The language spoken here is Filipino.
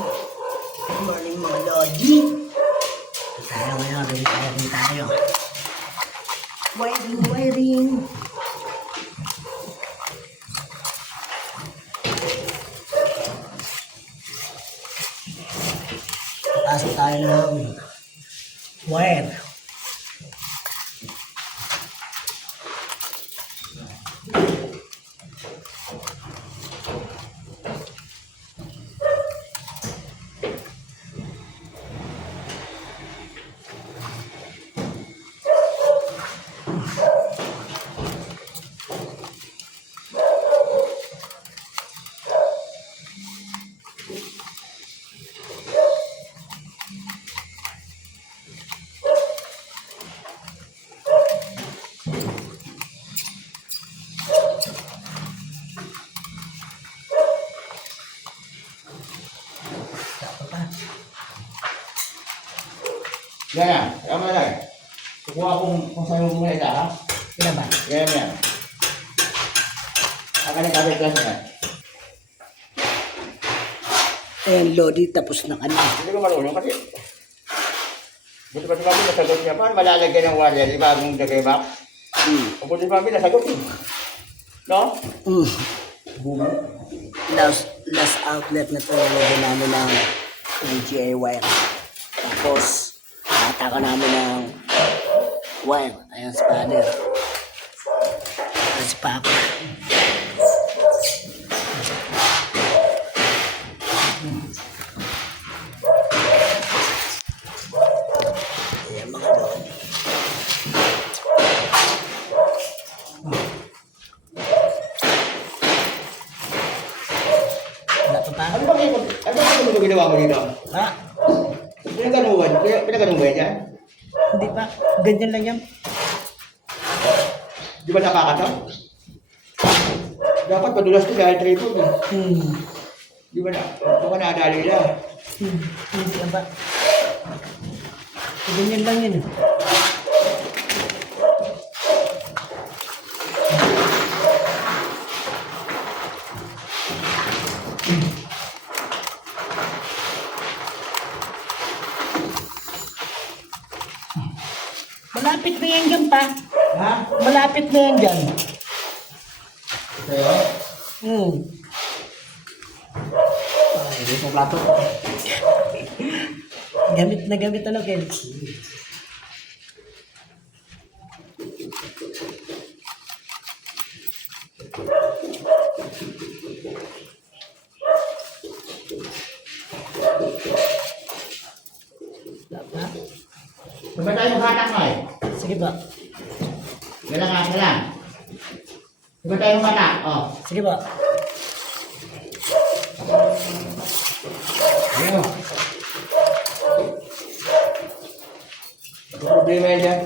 Good morning mga Lodi. Tayo ngayon, rin tayo. Wiring. Pasok tayo ng wire. Yan, tama na. Kukuha kung saan mo muna ita, ha? Sila ba? Yan. Akan yung kabit lang na. Ayan, Lodi, tapos na kami. Hindi ko marunong kasi. Buti pa si Mami nasagot niya. Paano malalagyan ng wire? Di ba ang dagay box? Kung buti si Mami nasagot niya. No? Last outlet na ito, nalagyan namin ng GA wire. Tapos, nataka namin ng wire. Ayan, spanner. Ayan, si Papa. Ayan, mga doon. Wala pa pa? Ano ba ginawa mo dito? Ha? Pinaganuwan ba yan? Hindi pa. Ganyan lang yan. Di ba nakakataw? Dapat padulas ko dahil tripod eh. Di ba na? Baka nadali na. Hindi ba? Ganyan lang yan. Malapit na yan dyan pa. Ha? Malapit na yan dyan. Sa'yo? Ay, hindi ko plato. Gamit na gamit ano, Ken? Dapat. Sabay tayo maghatak mo eh. Sige ba? Yan lang. Sabay tayo maghatak. Oh. Sige ba? Ayun. Ano problema yan dyan?